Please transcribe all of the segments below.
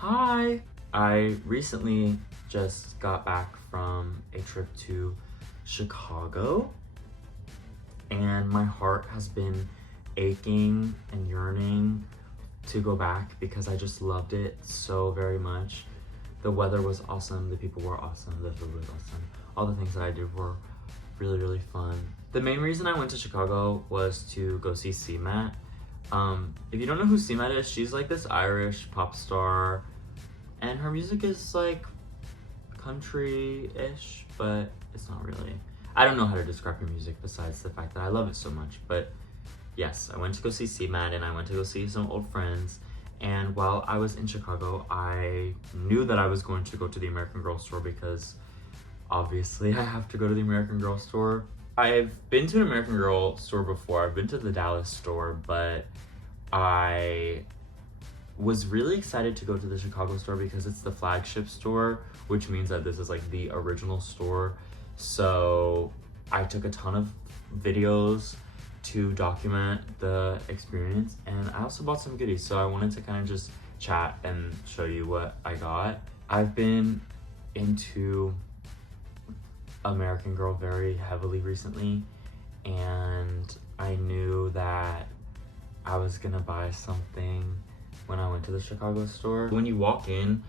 Hi! I recently just got back from a trip to Chicago, and my heart has been aching and yearning to go back because I just loved it so very much. The weather was awesome, the people were awesome, the food was awesome. All the things that I did were really, really fun. The main reason I went to Chicago was to go see CMAT. If you don't know who CMAT is, she's like this Irish pop star, and her music is like country-ish, but it's not really. I don't know how to describe her music besides the fact that I love it so much. But yes, I went to go see CMAT, and I went to go see some old friends. And while I was in Chicago, I knew that I was going to go to the American Girl store because obviously I have to go to the American Girl store. I've been to an American Girl store before. I've been to the Dallas store, but I was really excited to go to the Chicago store because it's the flagship store, which means that this is like the original store. So I took a ton of videos to document the experience, and I also bought some goodies, so I wanted to kind of just chat and show you what I got. I've been into American Girl very heavily recently, and I knew that I was gonna buy something when I went to the Chicago store. When you walk in,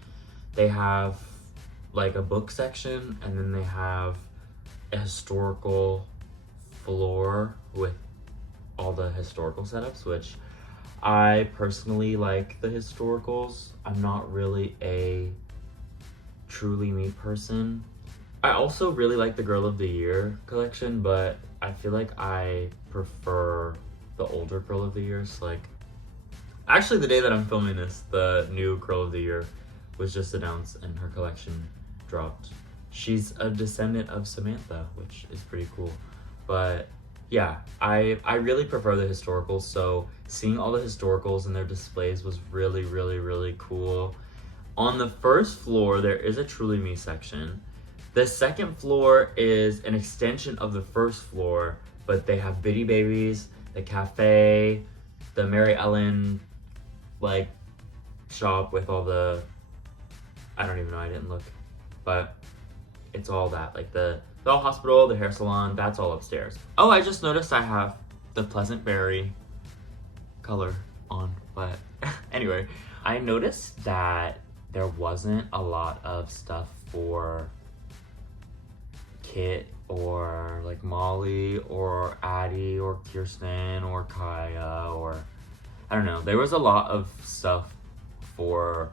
they have like a book section, and then they have a historical floor with all the historical setups, which I personally like the historicals. I'm not really a truly me person. I also really like the Girl of the Year collection, but I feel like I prefer the older Girl of the Years. Like, actually the day that I'm filming this, the new Girl of the Year was just announced and her collection dropped. She's a descendant of Samantha, which is pretty cool. But yeah, I really prefer the historicals, so seeing all the historicals and their displays was really, really, really cool. On the first floor, there is a Truly Me section. The second floor is an extension of the first floor, but they have Bitty Babies, the cafe, the Mary Ellen like shop with all the, I don't even know, I didn't look, but it's all that, like the doll hospital, the hair salon, that's all upstairs. Oh, I just noticed I have the Pleasant Berry color on, but anyway, I noticed that there wasn't a lot of stuff for Kit or like Molly or Addie or Kirsten or Kaya, or I don't know. There was a lot of stuff for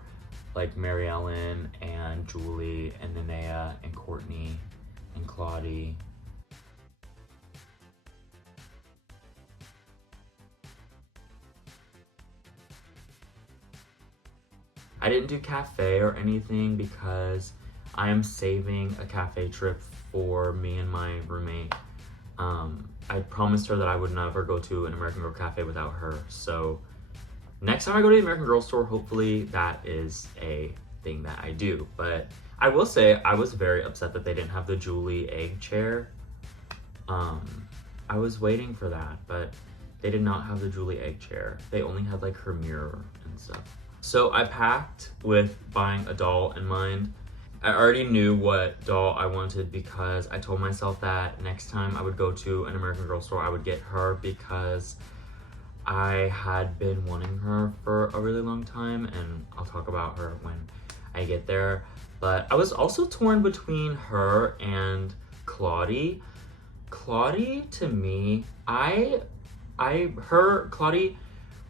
like Mary Ellen and Julie and Linnea and Courtney and Claudie. I didn't do cafe or anything because I am saving a cafe trip for me and my roommate. I promised her that I would never go to an American Girl cafe without her. So next time I go to the American Girl store, hopefully that is a thing that I do. But I will say I was very upset that they didn't have the Julie egg chair. I was waiting for that, but they did not have the Julie egg chair. They only had like her mirror and stuff. So I packed with buying a doll in mind. I already knew what doll I wanted because I told myself that next time I would go to an American Girl store, I would get her because I had been wanting her for a really long time, and I'll talk about her when I get there. But I was also torn between her and Claudie. Claudie, to me, Claudie,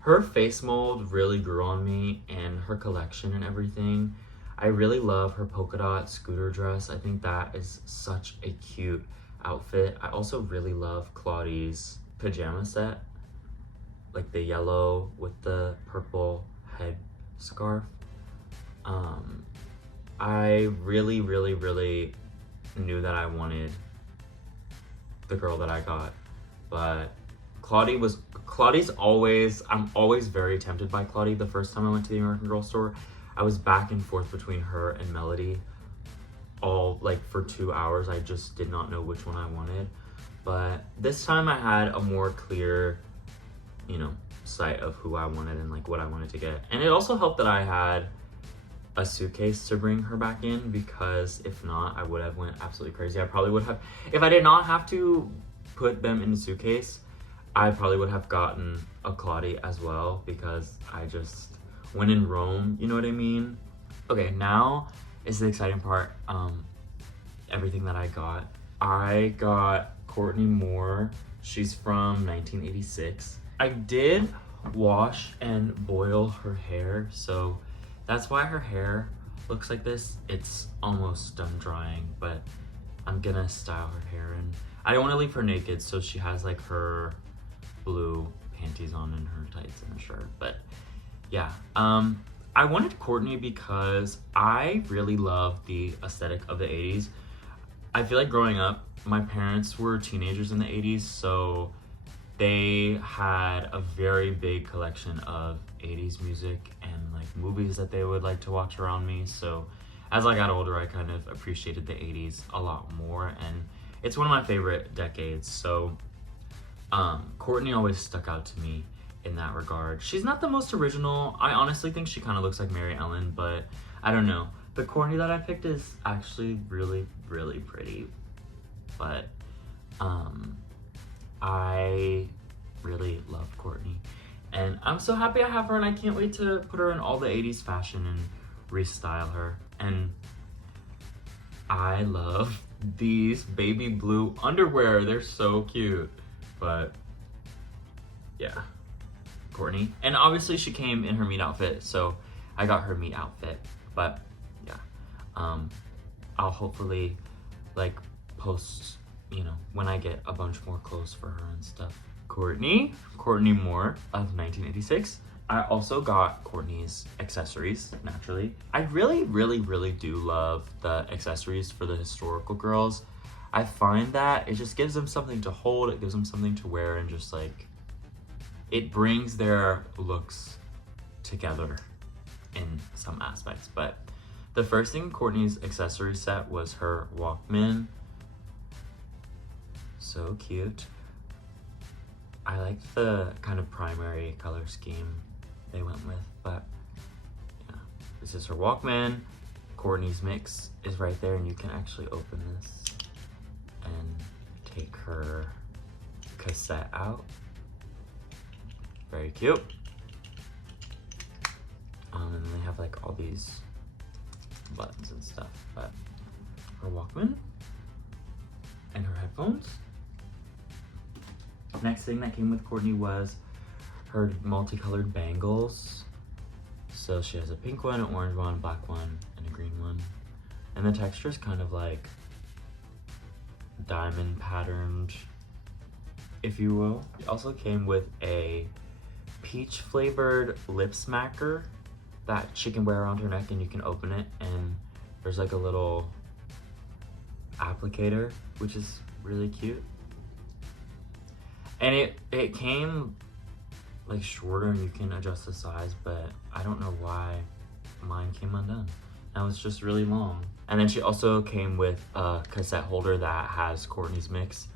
her face mold really grew on me, and her collection and everything. I really love her polka dot scooter dress. I think that is such a cute outfit. I also really love Claudie's pajama set, like the yellow with the purple head scarf. I really, really, really knew that I wanted the girl that I got, but Claudie's always, I'm always very tempted by Claudie. The first time I went to the American Girl store, I was back and forth between her and Melody all like for 2 hours. I just did not know which one I wanted. But this time I had a more clear, sight of who I wanted and like what I wanted to get. And it also helped that I had a suitcase to bring her back in, because if not, I would have went absolutely crazy. I probably would have, if I did not have to put them in a suitcase, I probably would have gotten a Claudie as well, because I just, when in Rome, you know what I mean? Okay, now is the exciting part. Everything that I got Courtney Moore. She's from 1986. I did wash and boil her hair, so that's why her hair looks like this. It's almost done drying, but I'm gonna style her hair, and I don't want to leave her naked, so she has like her blue panties on and her tights and a shirt. But yeah, I wanted Courtney because I really love the aesthetic of the 80s. I feel like growing up, my parents were teenagers in the 80s, so they had a very big collection of 80s music and like movies that they would like to watch around me. So as I got older, I kind of appreciated the 80s a lot more, and it's one of my favorite decades. So Courtney always stuck out to me in that regard. She's not the most original. I honestly think she kind of looks like Mary Ellen, but I don't know. The Courtney that I picked is actually really, really pretty. But I really love Courtney, and I'm so happy I have her, and I can't wait to put her in all the 80s fashion and restyle her. And I love these baby blue underwear. They're so cute. But yeah, Courtney. And obviously she came in her meet outfit, so I got her meet outfit. But yeah, I'll hopefully like post, you know, when I get a bunch more clothes for her and stuff. Courtney Moore of 1986. I also got Courtney's accessories, naturally. I really, really, really do love the accessories for the historical girls. I find that it just gives them something to hold, it gives them something to wear, and just like, it brings their looks together in some aspects. But the first thing Courtney's accessory set was her Walkman. So cute. I like the kind of primary color scheme they went with, but yeah. This is her Walkman. Courtney's mix is right there, and you can actually open this and take her cassette out. Very cute. And then they have like all these buttons and stuff, but her Walkman and her headphones. Next thing that came with Courtney was her multicolored bangles. So she has a pink one, an orange one, a black one, and a green one. And the texture is kind of like diamond patterned, if you will. It also came with a peach flavored lip smacker that she can wear around her neck, and you can open it, and there's like a little applicator, which is really cute. And it came like shorter, and you can adjust the size, but I don't know why mine came undone. Now it's just really long. And then she also came with a cassette holder that has Courtney's mix,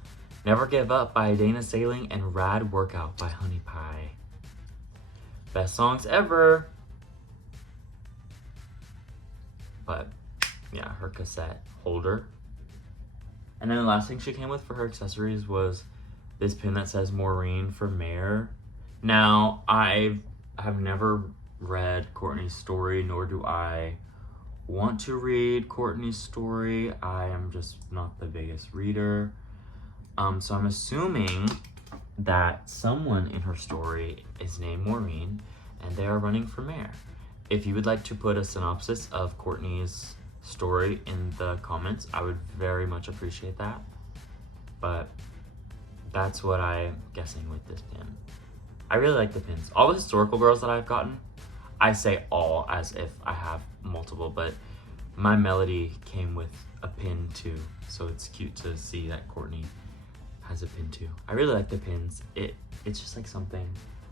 Never Give Up by Dana Sailing, and Rad Workout by Honey Pie. Best songs ever. But yeah, her cassette holder. And then the last thing she came with for her accessories was this pin that says Maureen for Mayor. Now, I have never read Courtney's story, nor do I want to read Courtney's story. I am just not the biggest reader. So I'm assuming that someone in her story is named Maureen, and they are running for mayor. If you would like to put a synopsis of Courtney's story in the comments, I would very much appreciate that. But that's what I'm guessing with this pin. I really like the pins. All the historical girls that I've gotten, I say all as if I have multiple, but my melody came with a pin too, so it's cute to see that Courtney has a pin too. I really like the pins. It's just like something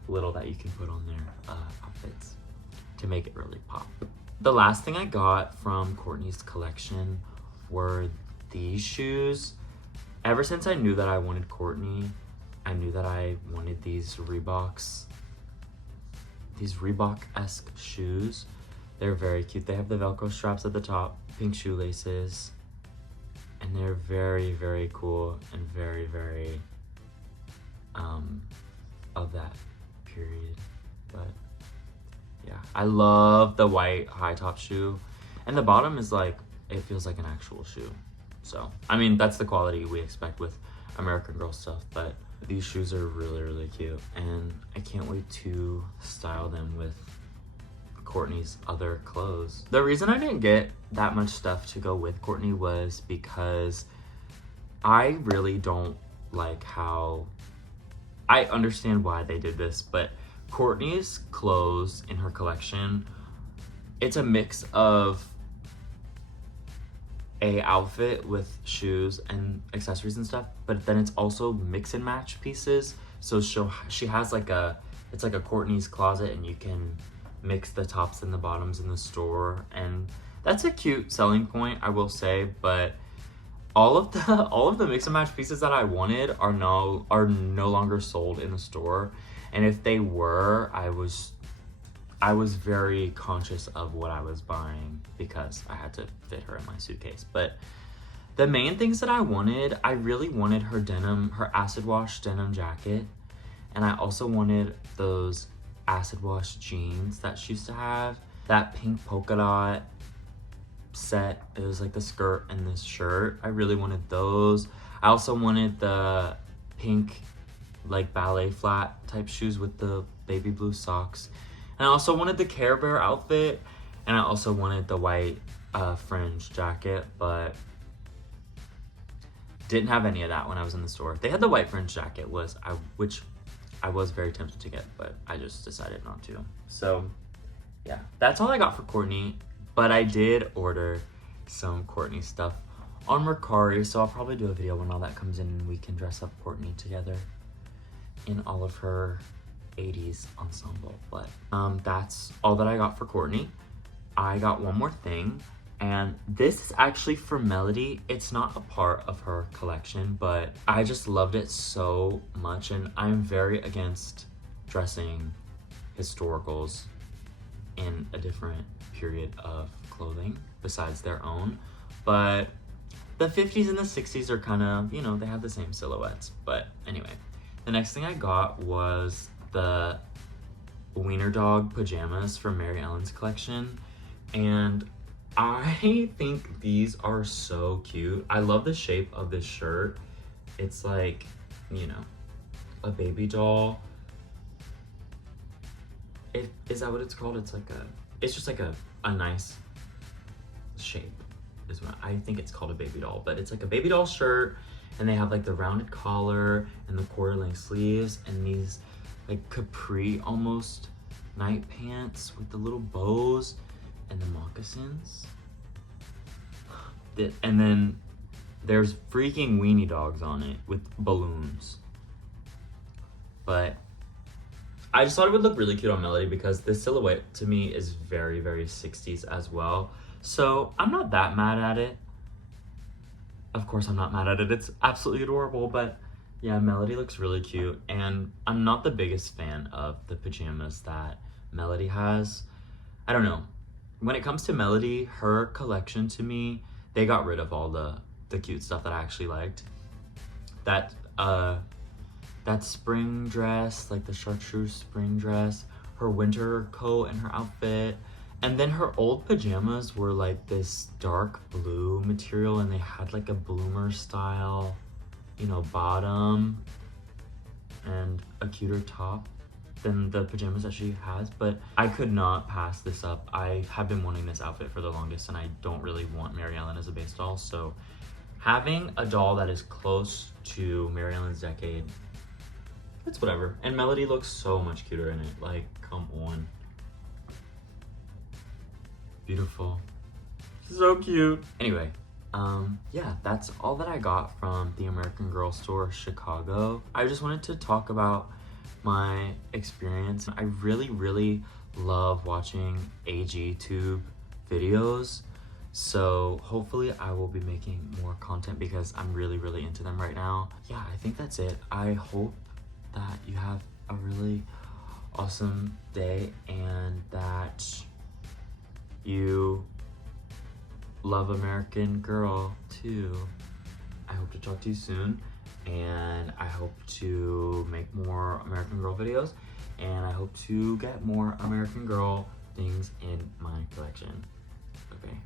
little that you can put on their outfits to make it really pop. The last thing I got from Courtney's collection were these shoes. Ever since I knew that I wanted Courtney, I knew that I wanted these Reebok-esque shoes. They're very cute. They have the Velcro straps at the top, pink shoelaces, and they're very, very cool and very, very of that period. But yeah, I love the white high top shoe, and the bottom is like, it feels like an actual shoe. So I mean, that's the quality we expect with American Girl stuff, but these shoes are really, really cute, and I can't wait to style them with Courtney's other clothes. The reason I didn't get that much stuff to go with Courtney was because I really don't like how, I understand why they did this, but Courtney's clothes in her collection, it's a mix of a outfit with shoes and accessories and stuff, but then it's also mix and match pieces. So she has like it's like a Courtney's closet, and you can mix the tops and the bottoms in the store, and that's a cute selling point, I will say. But all of the mix and match pieces that I wanted are no longer sold in the store, and if they were, I was very conscious of what I was buying because I had to fit her in my suitcase. But the main things that I wanted, I really wanted her acid wash denim jacket, and I also wanted those acid wash jeans that she used to have, that pink polka dot set. It was like the skirt and this shirt. I really wanted those. I also wanted the pink like ballet flat type shoes with the baby blue socks, and I also wanted the Care Bear outfit, and I also wanted the white fringe jacket, but didn't have any of that when I was in the store. They had the white fringe jacket, which I was very tempted to get, but I just decided not to. So yeah, that's all I got for Courtney. But I did order some Courtney stuff on Mercari, so I'll probably do a video when all that comes in and we can dress up Courtney together in all of her 80s ensemble. But that's all that I got for Courtney. I got one more thing, and this is actually for Melody. It's not a part of her collection, but I just loved it so much, and I'm very against dressing historicals in a different period of clothing besides their own. But the 50s and the 60s are kind of, you know, they have the same silhouettes. But anyway, the next thing I got was the Wiener Dog pajamas from Mary Ellen's collection, and I think these are so cute. I love the shape of this shirt. It's like, you know, a baby doll. Is that what it's called? It's just like a nice shape is what I think it's called, a baby doll. But it's like a baby doll shirt, and they have like the rounded collar and the quarter length sleeves and these like capri almost night pants with the little bows and the moccasins. And then there's freaking weenie dogs on it with balloons. But I just thought it would look really cute on Melody because this silhouette to me is very, very 60s as well. So I'm not that mad at it. Of course I'm not mad at it. It's absolutely adorable, but yeah, Melody looks really cute. And I'm not the biggest fan of the pajamas that Melody has. I don't know. When it comes to Melody, her collection to me, they got rid of all the cute stuff that I actually liked. That spring dress, like the chartreuse spring dress, her winter coat and her outfit, and then her old pajamas were like this dark blue material, and they had like a bloomer style, you know, bottom and a cuter top than the pajamas that she has. But I could not pass this up. I have been wanting this outfit for the longest, and I don't really want Mary Ellen as a base doll, so having a doll that is close to Mary Ellen's decade, it's whatever. And Melody looks so much cuter in it. Like, come on. Beautiful. So cute. Anyway, yeah, that's all that I got from the American Girl store Chicago. I just wanted to talk about my experience. I really, really love watching AG-tube videos. So hopefully I will be making more content because I'm really, really into them right now. Yeah, I think that's it. I hope that you have a really awesome day and that you love American Girl too. I hope to talk to you soon, and I hope to make more American Girl videos, and I hope to get more American Girl things in my collection. Okay.